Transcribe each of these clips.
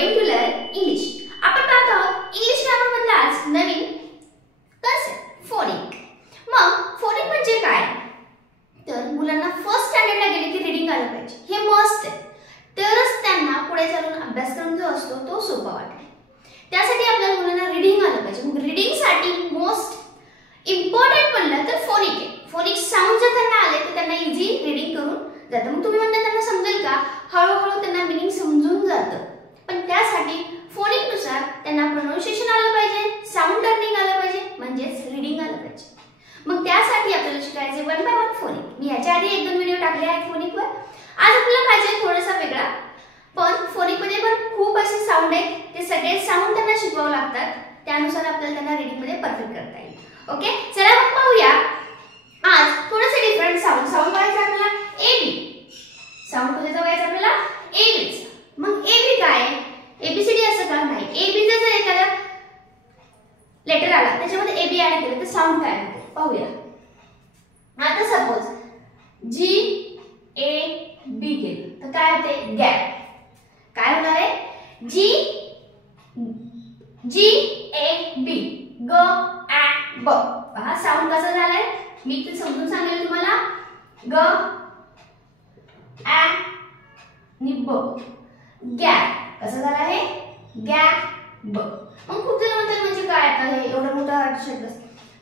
going to learn English. आपण पाहत आहोत इंग्लिश ग्रामर मधला आज नवीन कन्सेप्ट फोनिक. मग फोनिक म्हणजे काय? तर मुलांना फर्स्ट स्टँडर्डला गेले की रीडिंग आलं पाहिजे, हे मस्ट आहे. तरच त्यांना पुढे चालून अभ्यासक्रम जो असतो तो सोपा वाटेल. त्यासाठी आपल्या मुलांना रीडिंग आलं पाहिजे. मग रीडिंग साठी मोस्ट इम्पॉर्टंट म्हणलं तर फोनिक आहे. फोनिक साऊंड जर त्यांना आले तर त्यांना इझी रीडिंग करून जातं. मग तुम्ही म्हणता त्यांना समजेल का? हळूहळू त्यांना मीनिंग समजून जातं. पण त्यासाठी फोनिक नुसार त्यांना प्रोनाउन्सिएशन आलं पाहिजे, साऊंड लर्निंग आलं पाहिजे, म्हणजेच रीडिंग आलं पाहिजे. मग त्यासाठी आपल्याला शिकायचे 1 by 1 फोनिक. मी याच्या आधी 1-2 व्हिडिओ टाकले आहेत फोनिकवर. आज आपल्याला पाहिजे थोडासा वेगळा. पण फोनिक मध्ये पण खूप असे साऊंड आहेत, ते सगळे साऊंड त्यांना शिकवावे लागतात. त्यानुसार आपल्याला त्यांना रीडिंग मध्ये परफेक्ट करता येईल. ओके, चला मग पाहूया आज थोडेसे डिफरंट साऊंड. साऊंड पाहायचं आपल्याला एबी. साऊंड कोणत्याचा पाहायचं आपल्याला? एबी. मग एबी काय? एबीसीडी असं का नाही? एबी जर एखादा लेटर आला त्याच्यामध्ये एबी ऍड केलं तर साऊंड काय होते पाहूया. आता सपोज जी ए बी केलं तर काय होते? गॅप. काय होणार आहे? जी ए बी ग आ ब. पहा साऊंड कसं झालंय, मी ते समजून सांगेल तुम्हाला. ग आ नि ब. गॅप कसं झालं आहे? गॅप ब. मग खूप जण म्हणतात म्हणजे काय आता हे एवढा मोठा शब्द.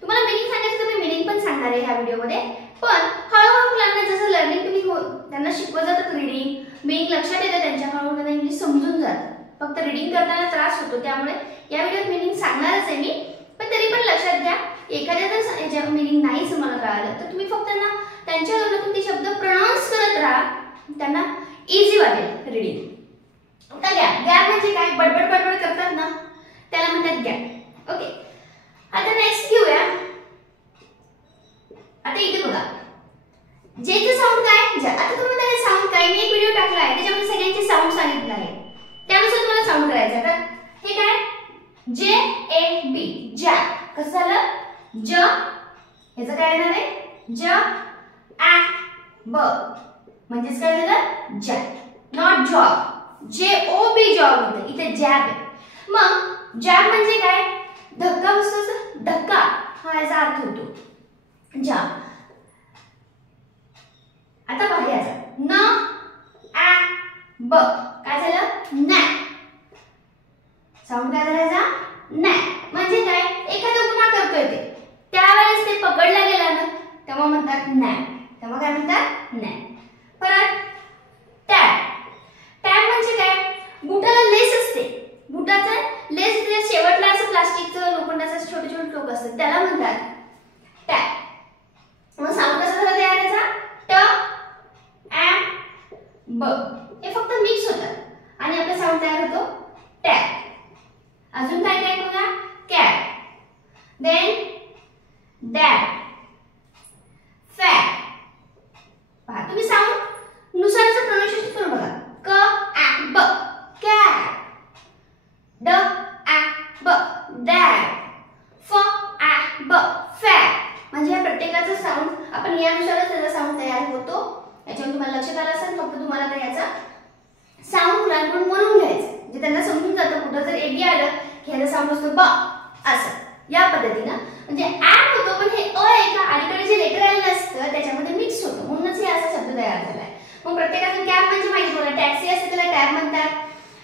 तुम्हाला मीनिंग सांगायचं तर मी मीनिंग पण सांगणार आहे ह्या व्हिडिओमध्ये. पण हळूहळू मुलांना जसं लर्निंग तुम्ही त्यांना शिकवत जातात, रीडिंग मीनिंग लक्षात येतं त्यांच्या, हळूहळू त्यांना इंग्लिश समजून जातं. फक्त रीडिंग करताना त्रास होतो, त्यामुळे या व्हिडिओत मीनिंग सांगणारच आहे मी. पण तरी पण लक्षात घ्या, एखाद्या जर याच्या मीनिंग नाही तुम्हाला कळालं तर तुम्ही फक्त त्यांना त्यांच्या तोंडातून ते शब्द प्रोनाउन्स करत राहा, त्यांना इझी वाटेल रीडिंग. आता गॅप म्हणजे काय? बडबड करतात ना, त्याला म्हणतात गॅप. ओके, आता नेक्स्ट घेऊया. आता इथे बघा, जेचं साऊंड काय? आता तुम्ही त्याचे साऊंड काय? मी एक व्हिडिओ टाकला आहे त्याच्यामध्ये सगळ्यांचे साऊंड सांगितलं आहे, त्यानुसार तुम्हाला साऊंड करायचं. तर हे काय? जे ए बी. जॅक. कसं झालं? ज. याचं काय येणार आहे? ज आ ब. म्हणजेच काय झालं? जॅक. Not job. जे ओ बी जॉब होतं, इथे जॅब आहे. मग जॅब म्हणजे काय? धक्का बसतो, धक्का हा याचा अर्थ होतो जॅब. आता पहा याचा न आ ब. काय झालं? नॅप. साऊंड काय झाला याचा? नॅप. म्हणजे काय? एखादा गुन्हा करतोय ते, त्यावेळेस ते पकडला गेला ना, तेव्हा म्हणतात नॅप. तेव्हा काय म्हणतात? नॅप. परत टॅप. टॅप म्हणजे काय? बुटाला लेस असते, बुटाचं लेस शेवटला असं प्लास्टिकचं लोखंडाचं छोटे छोटे टोक असतात, त्याला म्हणतात टॅप. मग साऊंड कसा झाला तयार याचा? ट आ ब. हे फक्त मिक्स होतात आणि आपला साऊंड तयार होतो टॅप. अजून काय काय बघा? Cap, then dap, fap. पहा तुम्ही साऊंड नुसारचं प्रोनाउन्सिएशन करून बघा. क आ ब कॅप, ड आ ब डॅप, फ आ ब फॅप. म्हणजे या प्रत्येकाचं साऊंड आपण यानुसारच त्याचा साऊंड तयार होतो. याच्यावर तुम्हाला लक्षात आलं असेल. फक्त तुम्हाला तर याचा साऊंड मुलांकडून म्हणून घ्यायचं, म्हणजे त्यांना समजून जातं. कुठं जर एबी आलं की ह्याचा साऊंड असतो ब, असं या पद्धतीनं. म्हणजे ऍड होतो, पण हे अ एका अलीकडे जे लेटर आलेलं असतं त्याच्यामध्ये मिक्स होतं, म्हणूनच हे असा शब्द तयार झालाय. मग प्रत्येकाचं कॅप म्हणजे माहिती होतं. टॅक्सी असते त्याला टॅब म्हणतात.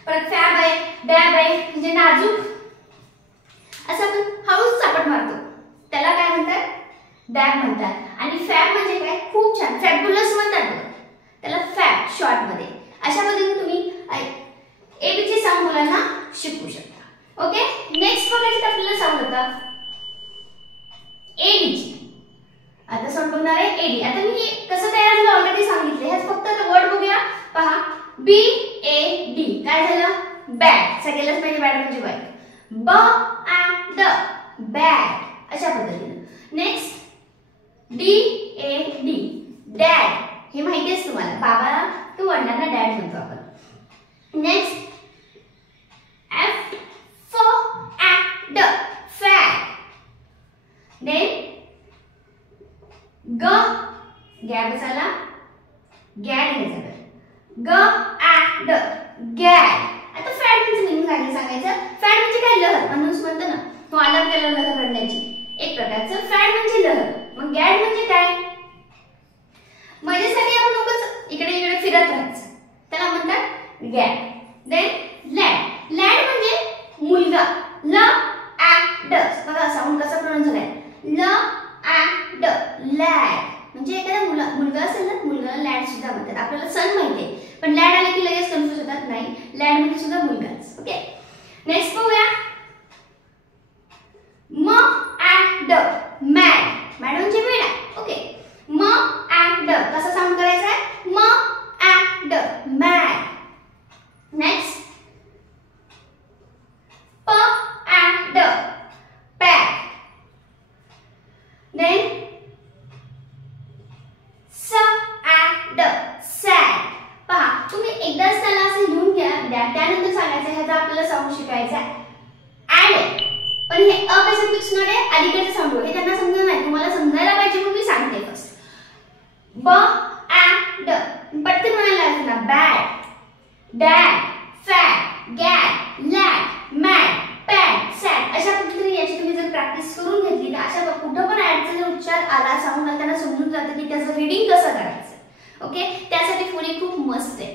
परत फॅब आहे, डॅब आहे, म्हणजे नाजूक असं आपण हळूच चापट मारतो, त्याला काय म्हणतात? डॅब म्हणतात. आणि फॅब म्हणजे काय? खूप छान, फॅबुलस म्हणतात, त्याला फॅब शॉर्ट मध्ये. अशा पद्धतीने तुम्ही एबीचे साऊंड मुलांना शिकवू शकता. ओके, नेक्स्ट बघायचं आपल्याला साऊंड होता एडीची. आता साऊंड बघणार आहे एडी. आता मी कसं तयार झालं ऑलरेडी सांगितले, ह्यात फक्त वर्ड बघूया. पहा, बी ए डी. काय झालं? बॅट. सगळ्यालाच माहिती बॅट म्हणजे काय? ब आ ड बॅट. अशा पद्धतीने. Next D A D. Dad. हे माहिती आहे तुम्हाला, बाबाला तो वडिलांना डॅड म्हणतो आपण. नेक्स्ट एफ फ आ ड फॅट. देन ग गॅब झाला, गॅड हे झालं. ग आ ड गॅड. आता फॅट म्हणजे लागले सांगायचं. फॅड म्हणजे काय? लहर. माणूस म्हणतो ना, तो आला त्याला लहर रडण्याची, एक प्रकारचं फॅड म्हणजे लहर. मग गॅड म्हणजे काय? मजेसाठी आपण लोकच इकडे इकडे फिरत राहायचं, त्याला म्हणतात गॅड. Then lad. लॅड म्हणजे मुलगा. ल ऍ ड. बघा साऊंड कसा प्रोनाउन्स झालाय. ल ऍ ड. लॅड म्हणजे एखादा मुलगा असेल ना, मुलगाला लॅड सुद्धा म्हणतात. आपल्याला सन माहितीये, पण लॅड आले की लगेच कन्फ्युज होतात. नाही, लॅड म्हणजे सुद्धा मुलगाच. ओके, नेक्स्ट पाहूया. म ऍ ड. मॅड. मॅड म्हणजे वेडा. ओके, म ऍ ड कसा साऊंड करायचा आहे? म ऍ ड. मॅड. नेक्स्ट प ऍ ड. पॅड. देन स ऍ ड. सॅड. पहा, तुम्ही एकदाच त्याला असं लिहून घ्या, त्यानंतर सांगायचं ह्याचा आपल्याला साऊंड शिकायचा आहे. ऍड. पण हे अ कसं फिक्स होणार आहे? अलीकडचे साऊंड हे त्यांना समजणार नाही, तुम्हाला समजायला पाहिजे म्हणून मी सांगते फर्स्ट. ब ऍ ड. पटकन म्हणायला लागेल ना. Bad, dad, fad, God, lad, mad, pad, sad. अशा पद्धतीने याची तुम्ही जर प्रॅक्टिस करून घेतली तर अशा कुठं पण ऍडचा जर उच्चार आला, साऊंड आला, त्यांना समजून जातं की त्याचं रीडिंग कसं करायचं. ओके, त्यासाठी फोनिक खूप मस्त आहे.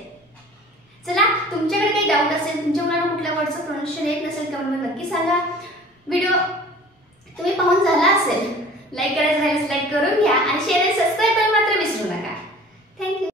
चला, तुमच्याकडे काही डाऊट असेल, तुमच्या मुलांना कुठल्या वर्डचं प्रोनाउन्सिएशन येत नसेल कमेंटमध्ये नक्की सांगा. व्हिडिओ तुम्ही पाहून झाला असेल, लाईक करायचं राहिलं लाईक करून घ्या आणि शेअर आणि सबस्क्राईब करायला मात्र विसरू नका. थँक्यू.